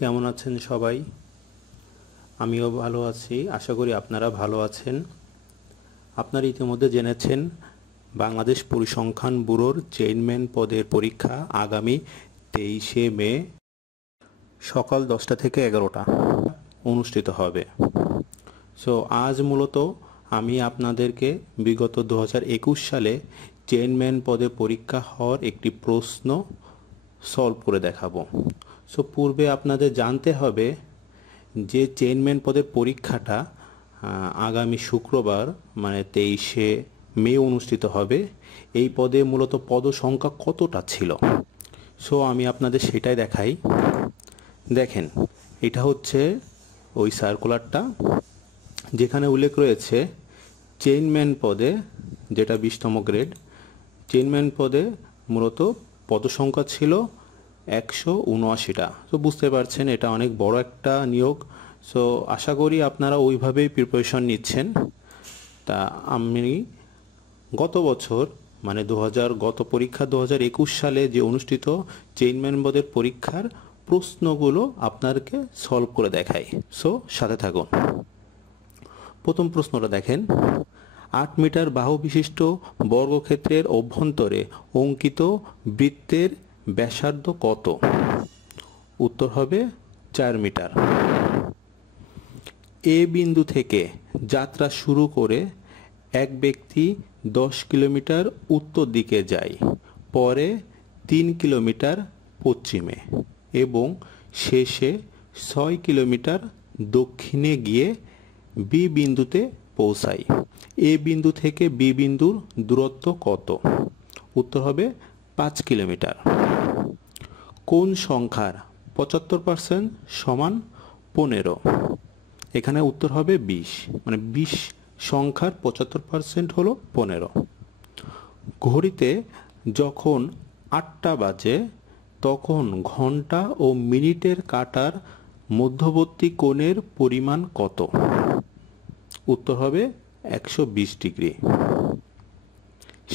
কেমন আছেন সবাই? আমিও ভালো আছি, আশা করি আপনারা ভালো আছেন। আপনারা ইতিমধ্যে জেনেছেন বাংলাদেশ পরিসংখ্যান ব্যুরোর চেয়ারম্যান পদের পরীক্ষা আগামী 23শে মে সকাল 10টা থেকে 11টা অনুষ্ঠিত হবে। আজ মূলত আমি আপনাদেরকে বিগত 2021 সালে চেয়ারম্যান পদে পরীক্ষা হওয়ার একটি প্রশ্ন সলভ করে দেখাবো। পূর্বে আপনাদের জানতে হবে যে চেয়ারম্যান পদের পরীক্ষাটা আগামী শুক্রবার মানে 23শে মে অনুষ্ঠিত হবে। এই পদে মূলত পদ সংখ্যা কতটা ছিল, আমি আপনাদের সেটাই দেখাই। দেখেন, এটা হচ্ছে ওই সার্কুলারটা যেখানে উল্লেখ রয়েছে চেয়ারম্যান পদে, যেটা 20তম গ্রেড চেয়ারম্যান পদে মূলত পদসংখ্যা ছিল 179টা। বুঝতে পারছেন এটা অনেক বড় একটা নিয়োগ। আশা করি আপনারা ওইভাবেই প্রিপারেশন নিচ্ছেন। তা আমি গত বছর মানে গত পরীক্ষা 2021 সালে যে অনুষ্ঠিত চেয়ারম্যান পদের পরীক্ষার প্রশ্নগুলো আপনাদেরকে সলভ করে দেখাই। সাথে থাকুন। প্রথম প্রশ্নটা দেখেন, 8 মিটার বাহু বিশিষ্ট বর্গক্ষেত্রের অভ্যন্তরে অঙ্কিত বৃত্তের ব্যাসার্ধ কত? উত্তর হবে 4 মিটার। এ বিন্দু থেকে যাত্রা শুরু করে এক ব্যক্তি 10 কিলোমিটার উত্তর দিকে যায়, পরে 3 কিলোমিটার পশ্চিমে এবং শেষে 6 কিলোমিটার দক্ষিণে গিয়ে বি বিন্দুতে পৌঁছায়। এ বিন্দু থেকে বি বিন্দুর দূরত্ব কত? উত্তর হবে 5 কিলোমিটার। কোন সংখ্যার 75% সমান 15? এখানে উত্তর হবে 20, মানে 20 সংখ্যার 75% হলো 15। ঘড়িতে যখন 8টা বাজে তখন ঘন্টা ও মিনিটের কাঁটার মধ্যবর্তী কোণের পরিমাণ কত? উত্তর হবে 120 ডিগ্রি।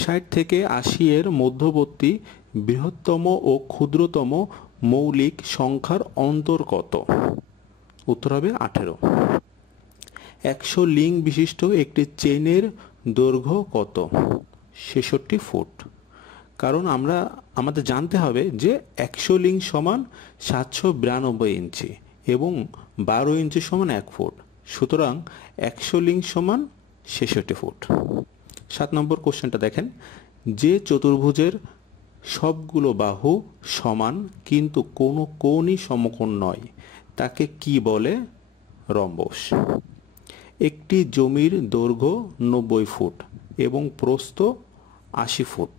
60 থেকে 80 এর মধ্যবর্তী বৃহত্তম ও ক্ষুদ্রতম মৌলিক সংখ্যার অন্তর কত? উত্তর হবে 18। 100 লিঙ্ক বিশিষ্ট একটি চেনের দৈর্ঘ্য কত? 66 ফুট। কারণ আমাদের জানতে হবে যে 100 লিঙ্ক সমান 792 ইঞ্চি এবং 12 ইঞ্চি সমান 1 ফুট। সুতরাং 100 লিঙ্ক সমান 66 ফুট। 7 নম্বর কোশ্চেনটা দেখেন, যে চতুর্ভুজের সবগুলো বাহু সমান কিন্তু কোনো কোণই সমকোণ নয় তাকে কি বলে? রম্বস। একটি জমির দৈর্ঘ্য 90 ফুট এবং প্রস্থ 80 ফুট।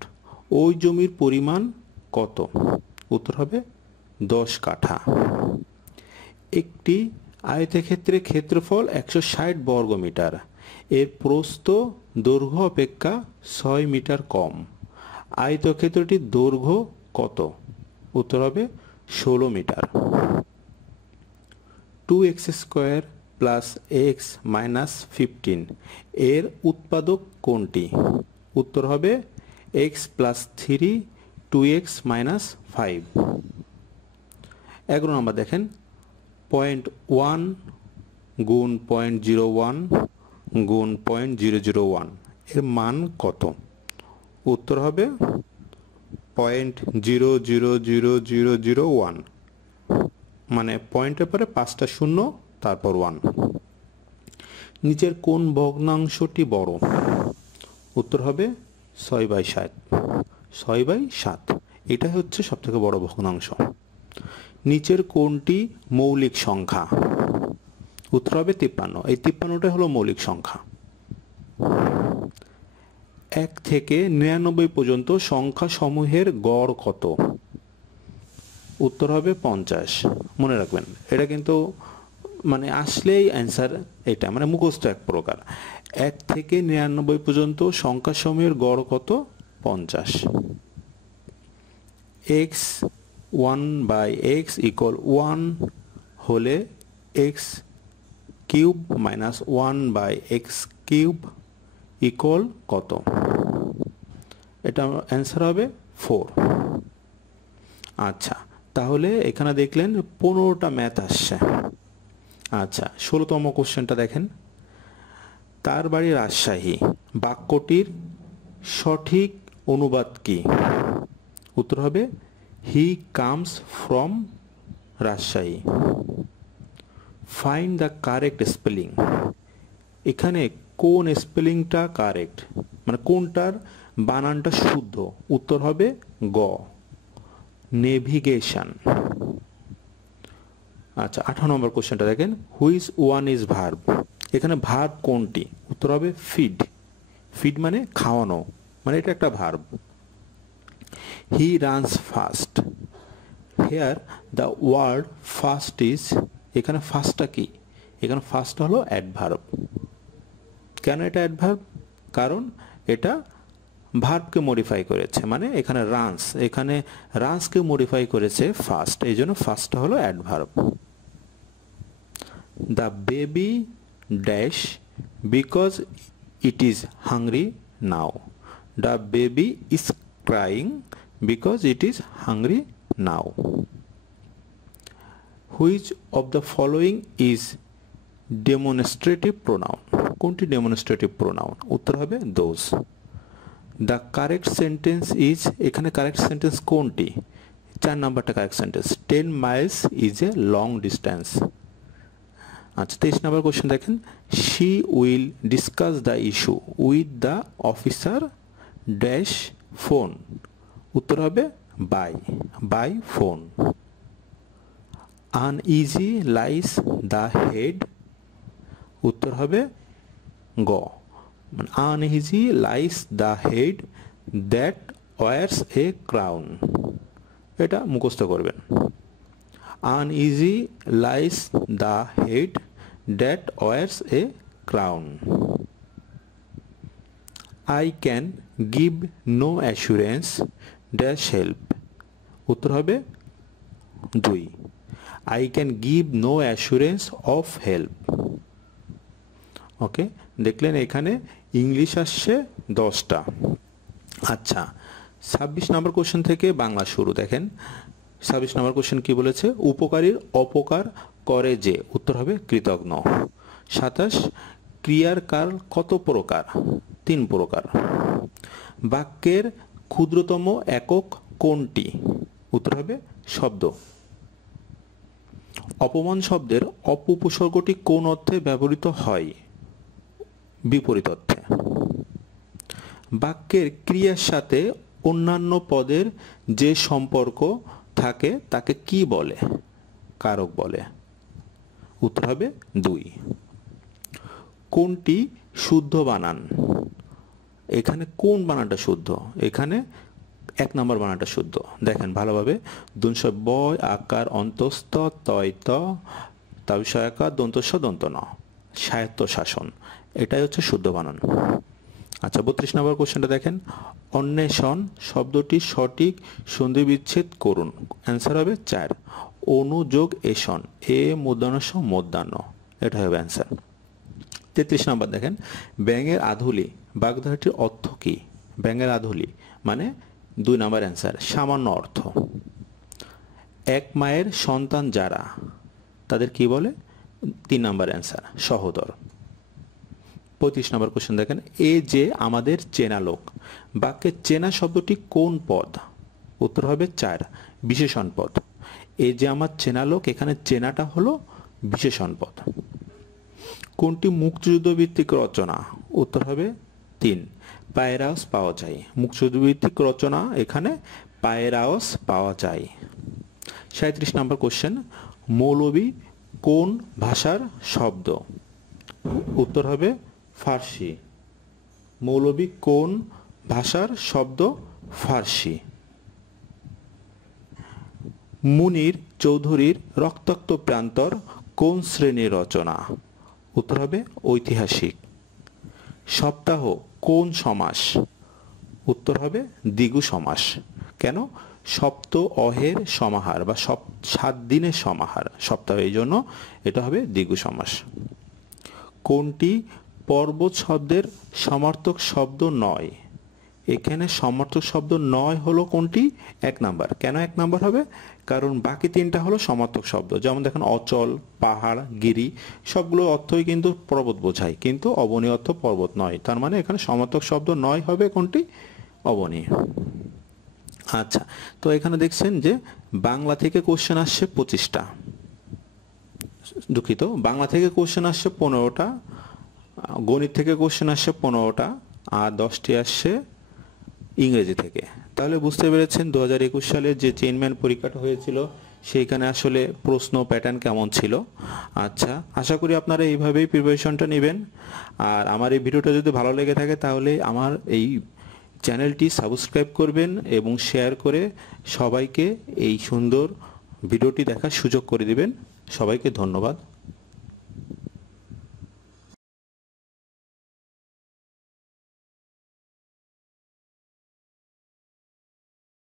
ওই জমির পরিমাণ কত? উত্তর হবে 10 কাঠা। একটি আয়তক্ষেত্রের ক্ষেত্রফল 160 বর্গমিটার। এর প্রস্থ দৈর্ঘ্য অপেক্ষা 6 মিটার কম। আয়তক্ষেত্রটির দৈর্ঘ্য কত? উত্তর হবে 16 metre. 2x² plus x minus 15 এর উৎপাদক কোনটি? উত্তর হবে x প্লাস 3 2x মাইনাস 5। 11 নম্বর দেখেন, 0.1 গুণ 0.01 গুণ 0.001 এর মান কত? উত্তর হবে 0.00001, মানে পয়েন্টের পরে 5টা শূন্য তারপর 1। নিচের কোন ভগ্নাংশটি বড়? উত্তর হবে 6/7। 6/7 এটাই হচ্ছে সবথেকে বড় ভগ্নাংশ। নিচের কোনটি মৌলিক সংখ্যা? উত্তর হবে 53। এই 53টা হলো মৌলিক সংখ্যা। 1 থেকে 99 পর্যন্ত সংখ্যা সমূহের গড় কত? উত্তর হবে 50। মনে রাখবেন, এটা কিন্তু মানে আসলেই অ্যান্সার, এটা মানে মুখস্থ এক প্রকার। 1 থেকে 99 পর্যন্ত সংখ্যা সমূহের গড় কত? 50। x 1/x ইকুয়াল 1 হলে x cube minus 1/x cube equal কত? এটা অ্যান্সার হবে 4। আচ্ছা, তাহলে এখানে দেখলেন 15টা ম্যাথ আসছে। আচ্ছা, 16তম কোশ্চেনটা দেখেন, তার বাড়ি রাজশাহী, বাক্যটির সঠিক অনুবাদ কি? উত্তর হবে he comes from Rajshahi. Find the correct spelling. এখানে কোন স্পেলিংটা কারেক্ট, মানে কোনটার বানানটা শুদ্ধ? উত্তর হবে গ, নেভিগেশন। আচ্ছা, 18 নম্বর কোশ্চেনটা দেখেন, হুইচ ওয়ান ইজ ভার্ব। এখানে ভার্ব কোনটি? উত্তর হবে ফিড। ফিড মানে খাওয়ানো, মানে এটা একটা verb. He runs fast. Here the word fast is, এখানে ফাস্টটা কি? এখানে ফাস্ট হলো অ্যাডভার্ব। কেন এটা অ্যাডভার্ব? কারণ এটা ভার্বকে মডিফাই করেছে, মানে এখানে রানস, এখানে রানসকে মডিফাই করেছে ফাস্ট, এই জন্য ফাস্টটা হলো adverb. The baby dash because it is hungry now. The baby is crying because it is hungry now. Which of the following is demonstrative pronoun. কোনটি ডেমনস্ট্রেটিভ প্রোনাউন? উত্তর হবে those. The correct sentence is, এখানে correct sentence কোনটি? 4 নাম্বারটা correct sentence, 10 Miles is a long distance. আচ্ছা, 23 number question দেখেন, she will discuss the issue with the officer dash phone. উত্তর হবে by phone. Uneasy lies the head. উত্তর হবে গ, মানে uneasy lies the head that wears a crown. এটা মুখস্থ করবেন। Uneasy lies the head that wears a crown. I can give no assurance dash help. উত্তর হবে 2, I can give no assurance of help. Okay, দেখলেন এখানে English আসছে 10টা। আচ্ছা, 26 নম্বর কোশ্চেন থেকে বাংলা শুরু। দেখেন 26 নম্বর কোশ্চেন কি বলেছে, উপকারীর অপকার করে যে। উত্তর হবে কৃতজ্ঞ। 27, ক্রিয়ার কাল কত প্রকার? 3 প্রকার। বাক্যের ক্ষুদ্রতম একক কোনটি? উত্তর হবে শব্দ। অপমান শব্দের অপউপসর্গটি কোন অর্থে ব্যবহৃত হয়? বিপরীত অর্থে। বাক্যের ক্রিয়ার সাথে অন্যান্য পদের যে সম্পর্ক থাকে তাকে কি বলে? কারক বলে। উত্তর হবে 2। কোনটি শুদ্ধ বানান? এখানে কোন বানানটা শুদ্ধ? এখানে 1 নম্বর বানানটা শুদ্ধ। দেখেন ভালোভাবে, দন্তস বয় আকার অন্তস্থ তয় ত তাবিষয়াকার দন্তস্ব দন্ত ন, স্বায়ত্ত শাসন, এটাই হচ্ছে শুদ্ধ বানান। আচ্ছা, 32 নম্বর কোশ্চেনটা দেখেন, অন্বেষণ শব্দটি সঠিক সন্ধি বিচ্ছেদ করুন। অ্যান্সার হবে 4, অনুযোগ এষণ, এ মূর্ধন্য মধ্যাহ্ন, এটা হবে অ্যান্সার। 33 নম্বর দেখেন, ব্যাঙের আধুলি বাগধারাটির অর্থ কি? ব্যাঙের আধুলি মানে 2 নম্বর অ্যান্সার, সামান্য অর্থ। এক মায়ের সন্তান যারা, তাদের কি বলে? 3 নম্বর অ্যান্সার, সহোদর। 35 নম্বর কোশ্চেন দেখেন, এ যে আমাদের চেনা লোক, বাক্যে চেনা শব্দটি কোন পদ? উত্তর হবে 4, বিশেষণ পদ। এ যে আমার চেনা লোক, এখানে চেনাটা হলো বিশেষণ পদ। কোনটি মুক্তিযুদ্ধ ভিত্তিক রচনা? উত্তর হবে 3, পায়রাওস পাওয়া যায়। মুক্তিযুদ্ধ ভিত্তিক রচনা, এখানে পায়রাওস পাওয়া যায়। 37 নম্বর কোশ্চেন, মৌলবী কোন ভাষার শব্দ? উত্তর হবে ফার্সি। মৌলবী কোন ভাষার শব্দ? ফার্সি। মুনির চৌধুরীর রক্তাক্ত প্রান্তর কোন শ্রেণীর রচনা? উত্তর হবে ঐতিহাসিক। সপ্তাহ কোন সমাস? উত্তর হবে দ্বিগু সমাস। কেন? সপ্ত অহের সমাহার বা 7 দিনের সমাহার সপ্তাহ, এই জন্য এটা হবে দ্বিগু সমাস। কোনটি পর্বত শব্দের সমার্থক শব্দ নয়? এখানে সমার্থক শব্দ নয় হলো কোনটি? 1 নাম্বার। কেন 1 নাম্বার হবে? কারণ বাকি 3টা হলো সমার্থক শব্দ। যেমন দেখেন অচল, পাহাড়, গিরি সবগুলো অর্থই কিন্তু পর্বত বোঝায়, কিন্তু অবনী অর্থ পর্বত নয়। তার মানে এখানে সমার্থক শব্দ নয় হবে কোনটি? অবনী। আচ্ছা, তো এখানে দেখছেন যে বাংলা থেকে কোশ্চেন আসছে 25টা, দুঃখিত, বাংলা থেকে কোশ্চেন আসছে 15টা, গণিত থেকে কোশ্চেন আসছে 15টা, আর 10টি আসছে ইংরেজি থেকে। তাহলে বুঝতে পেরেছেন 2021 সালে যে চেইনম্যান পরীক্ষাটা হয়েছিল সেইখানে আসলে প্রশ্ন প্যাটার্ন কেমন ছিল। আচ্ছা, আশা করি আপনারা এইভাবেই প্রিপারেশনটা নেবেন। আর আমার এই ভিডিওটা যদি ভালো লেগে থাকে তাহলে আমার এই চ্যানেলটি সাবস্ক্রাইব করবেন এবং শেয়ার করে সবাইকে এই সুন্দর ভিডিওটি দেখার সুযোগ করে দিবেন। সবাইকে ধন্যবাদ।